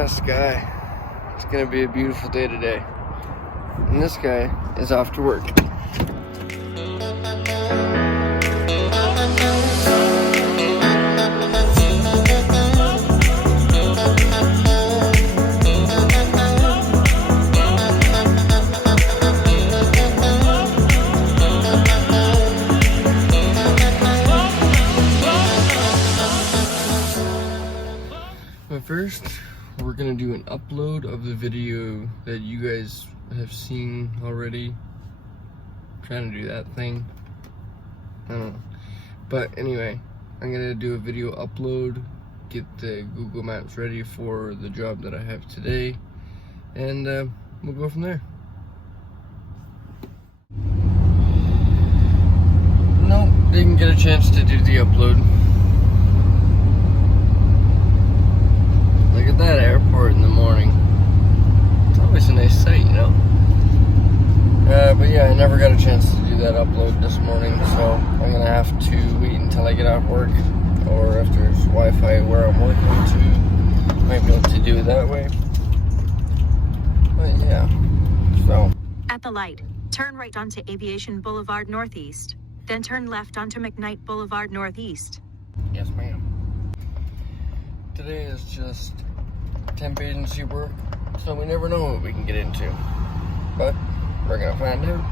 Yeah, sky. It's gonna be a beautiful day today. And this guy is off to work. But first, we're gonna do an upload of the video that you guys have seen already. I'm trying to do that thing. I don't know. But anyway, I'm gonna do a video upload, get the Google Maps ready for the job that I have today, and we'll go from there. Nope, didn't get a chance to do the upload. Look at that airport in the morning. It's always a nice sight, you know? But yeah, I never got a chance to do that upload this morning, so I'm gonna have to wait until I get off work, or if there's Wi-Fi where I'm working to, might be able to do it that way. But yeah, so. At the light, turn right onto Aviation Boulevard Northeast, then turn left onto McKnight Boulevard Northeast. Yes, ma'am. Today is just temp agency work, so we never know what we can get into, but we're gonna find out.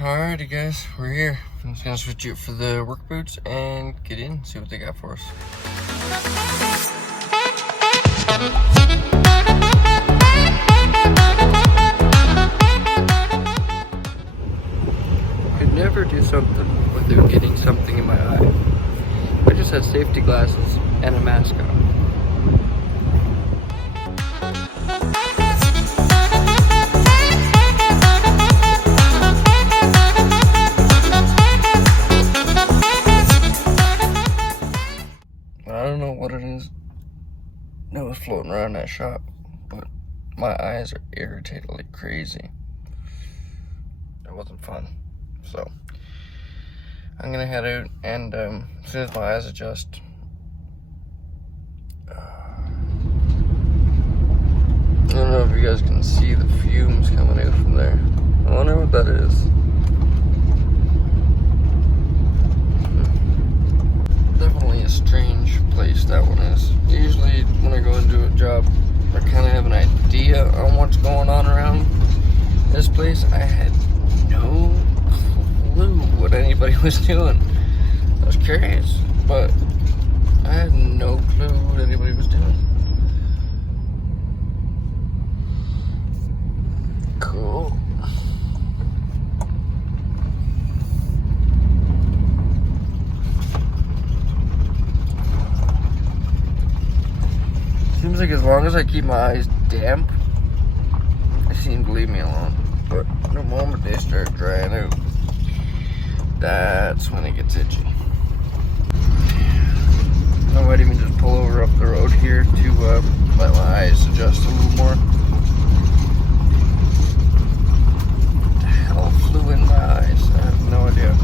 Alrighty guys, we're here. I'm just gonna switch out for the work boots and get in, see what they got for us. Could never do something without getting something in my eye. I just had safety glasses and a mask on. I don't know what it is that was floating around that shop, but my eyes are irritated like crazy. It wasn't fun. So I'm gonna head out, and as soon as my eyes adjust, I don't know if you guys can see the fumes coming out from there. I wonder what that is. Definitely a strange place that one is. Usually when I go into a job, I kind of have an idea on what's going on around this place. I had no clue what anybody was doing. I was curious, but I had no clue what anybody was doing. Cool. Seems like as long as I keep my eyes damp, they seem to leave me alone. But the moment they start drying out, that's when it gets itchy. I might even just pull over up the road here to let my eyes adjust a little more. What the hell flew in my eyes? I have no idea.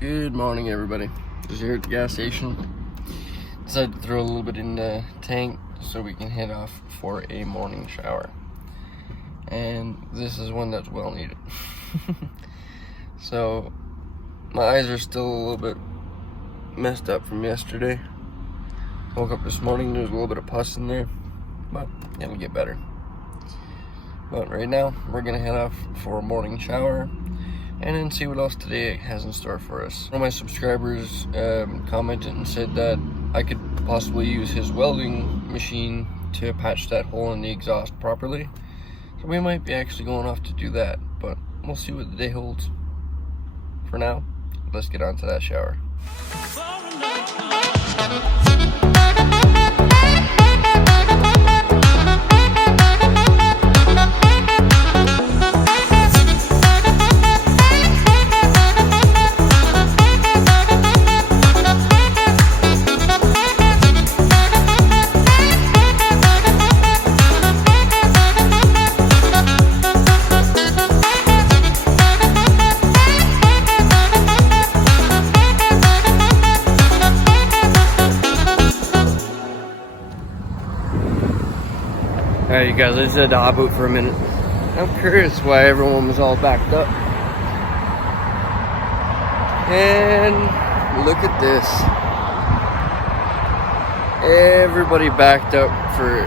Good morning, everybody. Just here at the gas station. Decided to throw a little bit in the tank so we can head off for a morning shower. And this is one that's well needed. So my eyes are still a little bit messed up from yesterday. Woke up this morning, there's a little bit of pus in there, but it'll get better. But right now, we're gonna head off for a morning shower and then see what else today has in store for us. One of my subscribers commented and said that I could possibly use his welding machine to patch that hole in the exhaust properly. So we might be actually going off to do that, but we'll see what the day holds. For now, let's get on to that shower. Alright, you guys, I just had to hop out for a minute. I'm curious why everyone was all backed up. And look at this. Everybody backed up for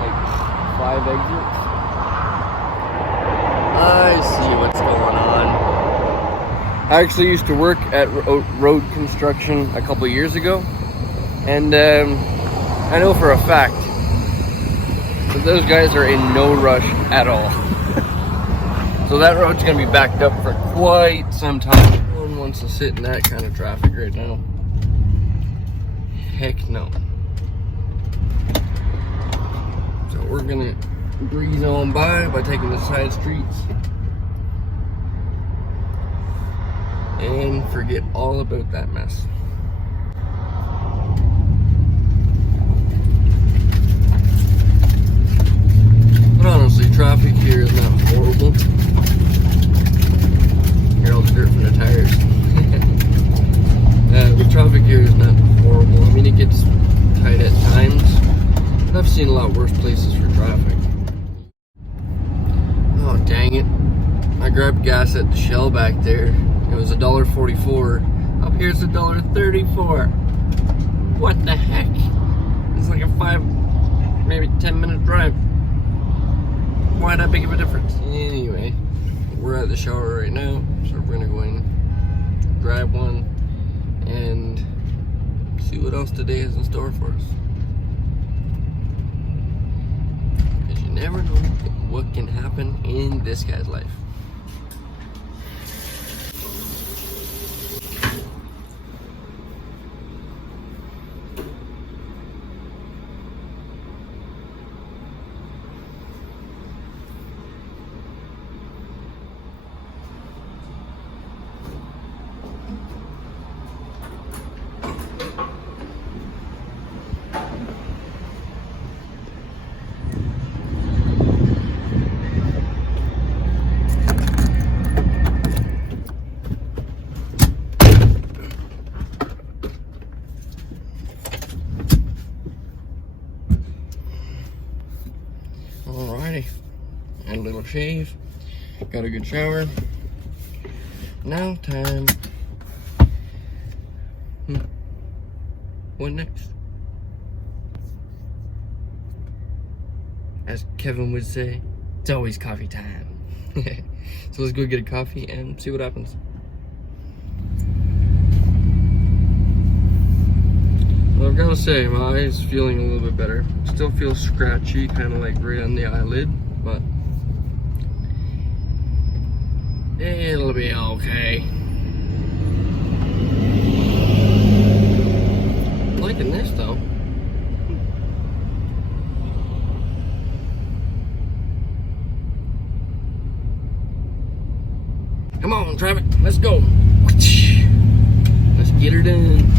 like 5 exits. I see what's going on. I actually used to work at road construction a couple years ago. And I know for a fact but those guys are in no rush at all. So that road's gonna be backed up for quite some time. No one wants to sit in that kind of traffic right now. Heck no. So we're gonna breeze on by taking the side streets and forget all about that mess. But honestly, traffic here is not horrible. Here, all the dirt from the tires. The traffic here is not horrible. I mean, it gets tight at times, but I've seen a lot worse places for traffic. Oh, dang it. I grabbed gas at the Shell back there. It was $1.44. Up here it's $1.34. What the heck? It's like a 5, maybe 10-minute drive. Why that big of a difference? Anyway, we're at the shower right now, so we're gonna go in, grab one, and see what else today is in store for us. Because you never know what can happen in this guy's life. Alrighty, and a little shave, got a good shower. Now time. What next? As Kevin would say, it's always coffee time. So let's go get a coffee and see what happens. Well, I've got to say, my eye's feeling a little bit better. Still feels scratchy, kind of like right on the eyelid, but it'll be okay. I'm liking this though. Come on, traffic, let's go. Let's get her done.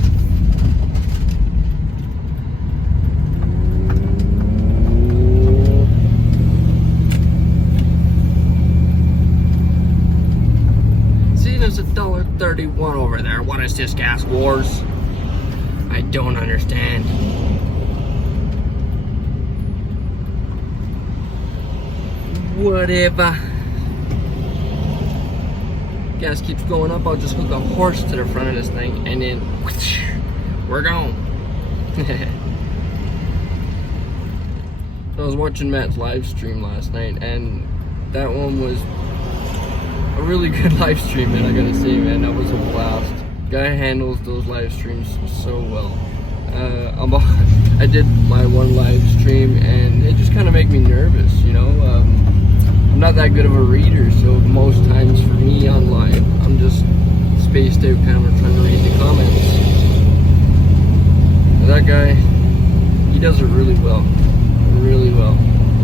There's $1.31 over there. What is this, gas wars? I don't understand. Whatever. Gas keeps going up. I'll just hook a horse to the front of this thing and then whoosh, we're gone. So I was watching Matt's live stream last night, and that one was a really good live stream, man. I gotta say, man, that was a blast. Guy handles those live streams so well. I did my one live stream, and it just kind of made me nervous, you know. I'm not that good of a reader, so most times for me online, I'm just spaced out kind of trying to read the comments. But that guy, he does it really well. Really well.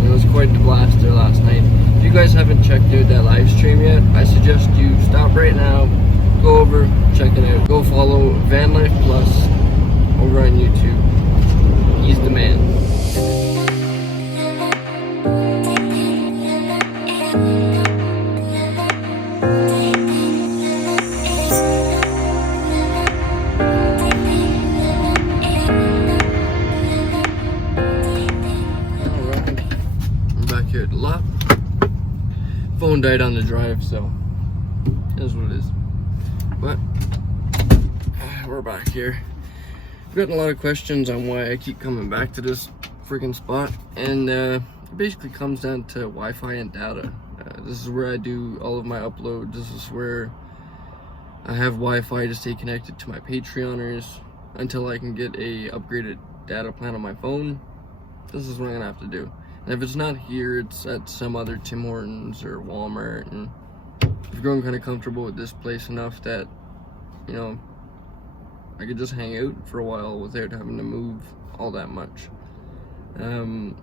It was quite the blast there last night. If you guys haven't checked out that live stream yet, I suggest you stop right now, go over, check it out. Go follow Vanlife Plus over on YouTube. He's the man. Here at the lot. Phone died on the drive, so that's what it is. But we're back here. I've gotten a lot of questions on why I keep coming back to this freaking spot, and it basically comes down to Wi-Fi and data. This is where I do all of my uploads. This is where I have Wi-Fi to stay connected to my Patreoners until I can get a upgraded data plan on my phone. This is what I'm gonna have to do. And if it's not here, it's at some other Tim Hortons or Walmart, and I've grown kind of comfortable with this place enough that, you know, I could just hang out for a while without having to move all that much. But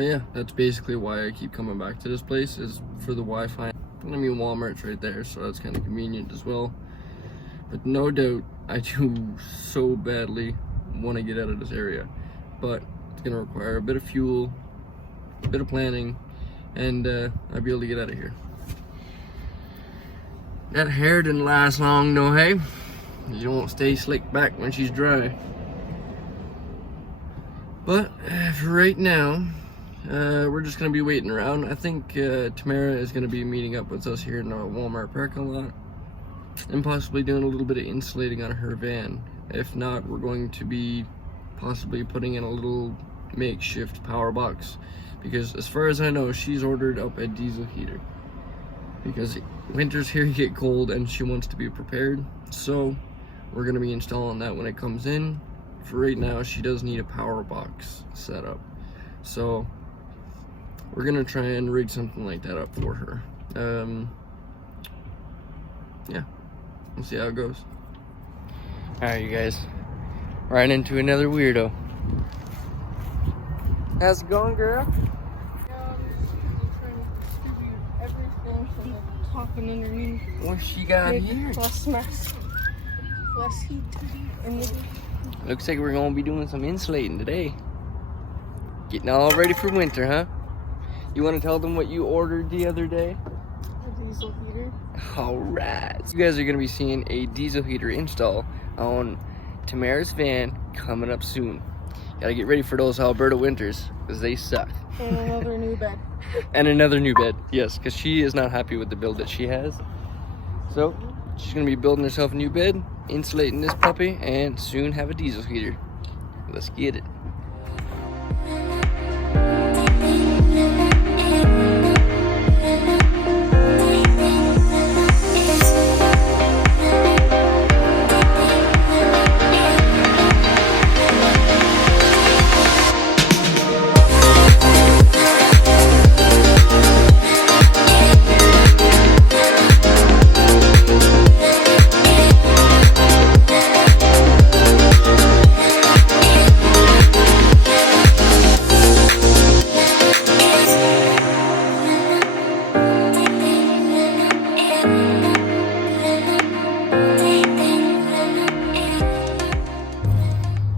yeah, that's basically why I keep coming back to this place, is for the Wi-Fi. I mean, Walmart's right there, so that's kind of convenient as well. But no doubt, I do so badly want to get out of this area. But it's gonna require a bit of fuel, a bit of planning, and I'll be able to get out of here. That hair didn't last long, no, hey? You won't stay slicked back when she's dry. But for right now, we're just gonna be waiting around. I think Tamara is gonna be meeting up with us here in our Walmart parking lot, and possibly doing a little bit of insulating on her van. If not, we're going to be possibly putting in a little makeshift power box, because as far as I know, she's ordered up a diesel heater because winters here get cold and she wants to be prepared. So we're going to be installing that when it comes in. For right now, she does need a power box set up, so we're going to try and rig something like that up for her. Yeah, we'll see how it goes. Alright, you guys, ran into another weirdo. How's it going, girl? I'm trying to distribute everything so that it's talking underneath. What's she got here? Less mess, less heat to heat, and Looks like we're gonna be doing some insulating today. Getting all ready for winter, huh? You want to tell them what you ordered the other day? a diesel heater. Alright. You guys are gonna be seeing a diesel heater install on Tamara's van coming up soon. Gotta get ready for those Alberta winters, because they suck. And another new bed. And another new bed, yes, because she is not happy with the build that she has. So she's gonna be building herself a new bed, insulating this puppy, and soon have a diesel heater. Let's get it.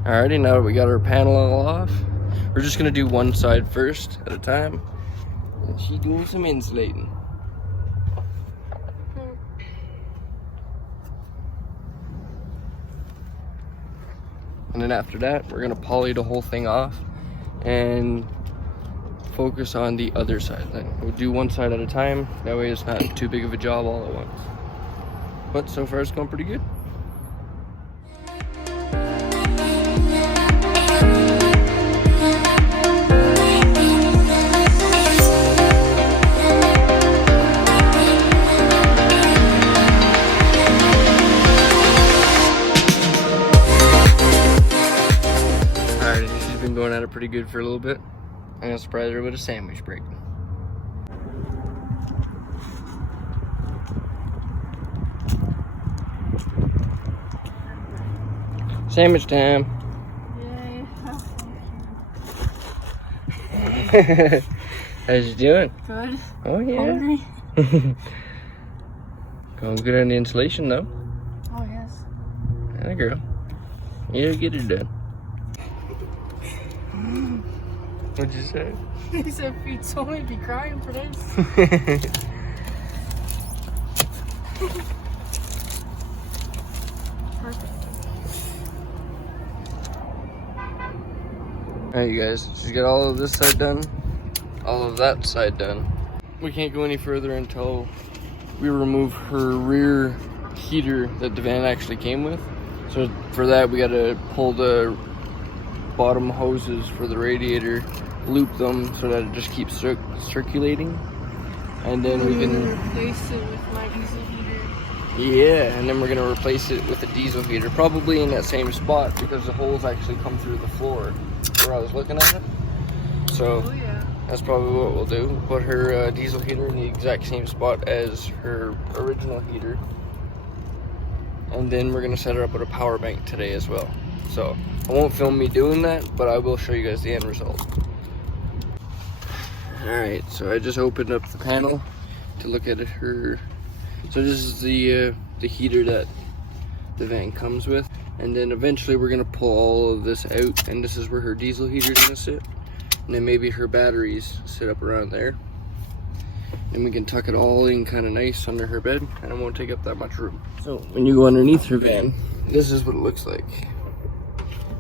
Alrighty, now that we got our panel all off, we're just gonna do one side first at a time. And she's doing some insulating. And then after that, we're gonna poly the whole thing off and focus on the other side then. We'll do one side at a time, that way it's not too big of a job all at once. But so far it's going pretty good. Going at it pretty good for a little bit. I'm gonna surprise her with a sandwich break. Sandwich time. Yay. Thank you. How's you doing? Good. Oh yeah. Hungry? Going good on the installation though. Oh, yes. Yeah, girl. Yeah, get it done. What'd you say? He said if you told me, I'd be crying for this. Perfect. Alright, you guys. She's got all of this side done, all of that side done. We can't go any further until we remove her rear heater that the van actually came with. So for that, we gotta pull the bottom hoses for the radiator, loop them so that it just keeps circulating, and then we can replace it with my diesel heater. yeah, and then we're gonna replace it with a diesel heater, probably in that same spot because the holes actually come through the floor where I was looking at it. So Oh, yeah. that's probably what we'll do. Put her diesel heater in the exact same spot as her original heater. And then we're gonna set her up with a power bank today as well. So I won't film me doing that, but I will show you guys the end result. Alright, so I just opened up the panel to look at her. So this is the heater that the van comes with. And then eventually we're gonna pull all of this out, and this is where her diesel heater is gonna sit. And then maybe her batteries sit up around there. And we can tuck it all in kind of nice under her bed, and it won't take up that much room. So when you go underneath her van, this is what it looks like.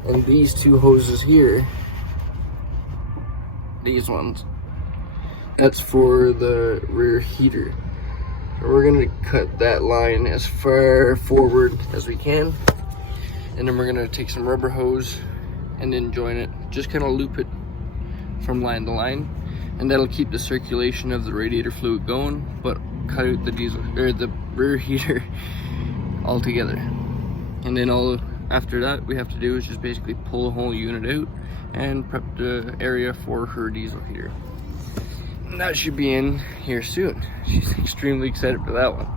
And these two hoses here, these ones, that's for the rear heater. So we're gonna cut that line as far forward as we can. And then we're gonna take some rubber hose and then join it. Just kind of loop it from line to line. And that'll keep the circulation of the radiator fluid going, but cut out the diesel or the rear heater altogether. And then after that, we have to do is just basically pull the whole unit out and prep the area for her diesel heater. And that should be in here soon. She's extremely excited for that one.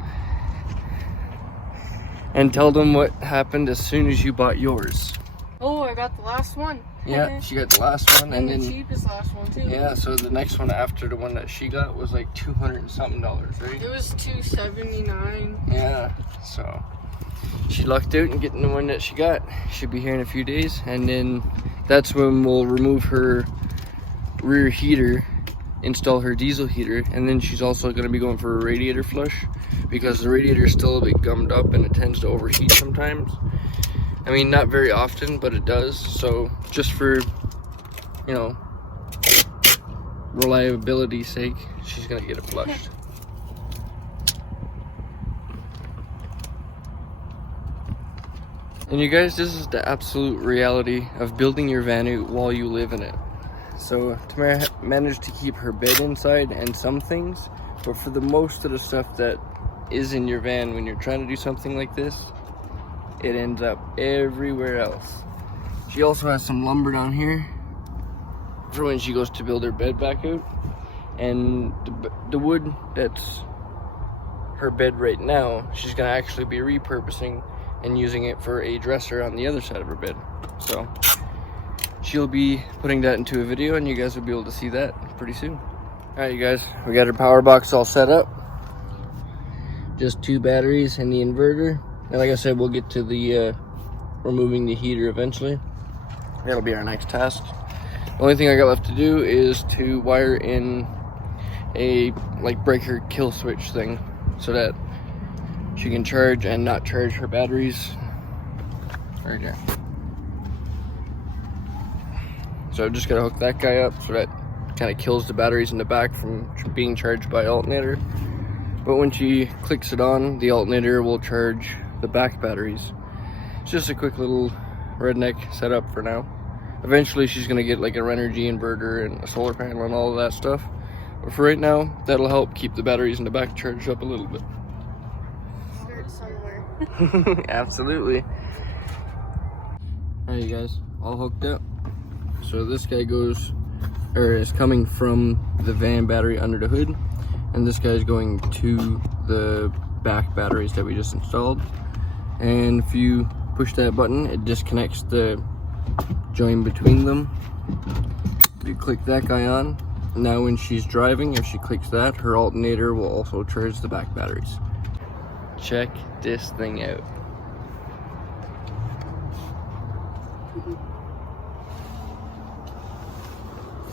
And tell them what happened as soon as you bought yours. Oh, I got the last one. Yeah, she got the last one, and the then cheapest last one too. yeah, so the next one after the one that she got was like $200 and something, right? It was $279. Yeah, so she lucked out in getting the one that she got. Should be here in a few days, and then that's when we'll remove her rear heater, install her diesel heater, and then she's also going to be going for a radiator flush because the radiator is still a bit gummed up and it tends to overheat sometimes. I mean, not very often, but it does. So just for, you know, reliability's sake, she's gonna get it flushed. And you guys, this is the absolute reality of building your van out while you live in it. So Tamara managed to keep her bed inside and some things, but for the most of the stuff that is in your van when you're trying to do something like this, it ends up everywhere else. She also has some lumber down here for when she goes to build her bed back out. And the wood that's her bed right now, she's gonna actually be repurposing and using it for a dresser on the other side of her bed. So she'll be putting that into a video, and you guys will be able to see that pretty soon. All right, you guys, we got our power box all set up. Just 2 batteries and the inverter. And like I said, we'll get to the removing the heater eventually. That'll be our next task. The only thing I got left to do is to wire in a like breaker kill switch thing so that she can charge and not charge her batteries right there. So I've just got to hook that guy up so that kind of kills the batteries in the back from being charged by alternator. But when she clicks it on, the alternator will charge the back batteries. It's just a quick little redneck setup for now. Eventually she's gonna get like a Renogy inverter and a solar panel and all of that stuff. But for right now, that'll help keep the batteries in the back charged up a little bit. Start somewhere. Absolutely. Alright, you guys, all hooked up. So this guy goes, or is coming from the van battery under the hood, and this guy is going to the back batteries that we just installed. And if you push that button, it disconnects the join between them. You click that guy on. Now when she's driving, if she clicks that, her alternator will also charge the back batteries. Check this thing out.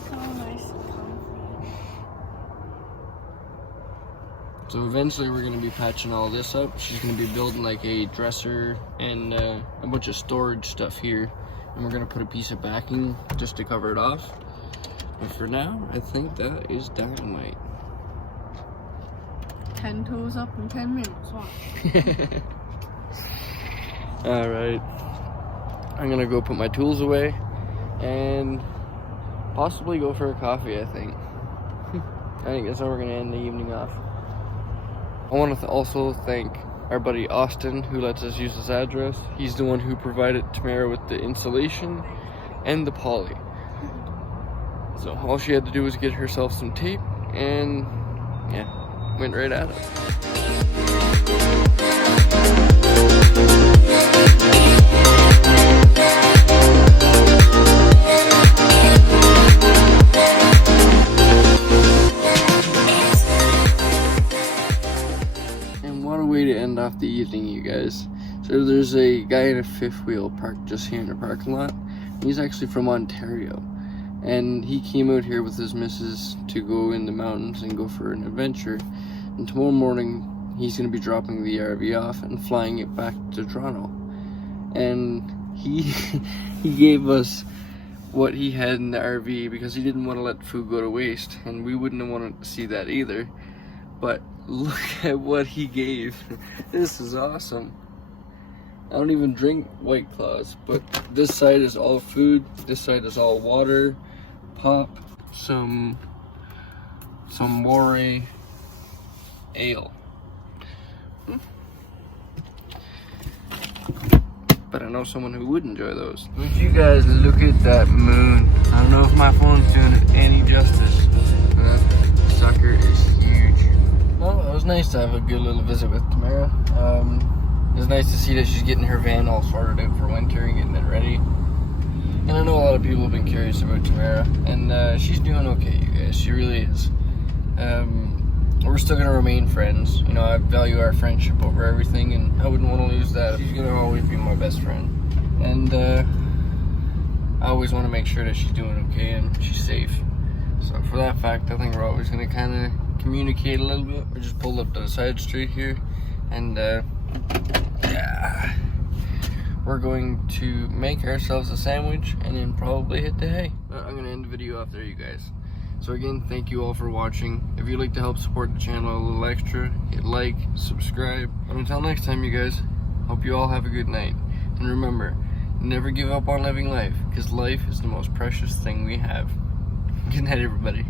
So nice and comfy. So eventually we're gonna be patching all this up. She's gonna be building like a dresser and a bunch of storage stuff here. And we're gonna put a piece of backing just to cover it off. But for now, I think that is dynamite. 10 toes up in 10 minutes. Watch. Alright. I'm gonna go put my tools away and possibly go for a coffee, I think. I think that's how we're gonna end the evening off. I want to also thank our buddy Austin, who lets us use his address. He's the one who provided Tamara with the insulation and the poly. So all she had to do was get herself some tape and yeah, went right at it. And what a way to end off the evening, you guys. So there's a guy in a fifth wheel parked just here in the parking lot. He's actually from Ontario. And he came out here with his missus to go in the mountains and go for an adventure. And tomorrow morning, he's going to be dropping the RV off and flying it back to Toronto. And he gave us what he had in the RV because he didn't want to let food go to waste. And we wouldn't have wanted to see that either. But look at what he gave. This is awesome. I don't even drink White Claws, but this side is all food, this side is all water, pop, some Warray ale. But I know someone who would enjoy those. Would you guys look at that moon? I don't know if my phone's doing it any justice. That sucker is huge. Well, it was nice to have a good little visit with Tamara. It was nice to see that she's getting her van all sorted out for winter and getting it ready. And I know a lot of people have been curious about Tamara, and she's doing okay, you guys. She really is. We're still gonna remain friends. You know, I value our friendship over everything, and I wouldn't want to lose that. She's gonna always be my best friend, and I always want to make sure that she's doing okay and she's safe. So for that fact, I think we're always gonna kind of communicate a little bit. We just pulled up to the side street here, and yeah, we're going to make ourselves a sandwich and then probably hit the hay. I'm gonna end the video off there, you guys. So again, thank you all for watching. If you'd like to help support the channel a little extra, hit like, subscribe. And until next time, you guys, hope you all have a good night. And remember, never give up on living life, because life is the most precious thing we have. Good night, everybody.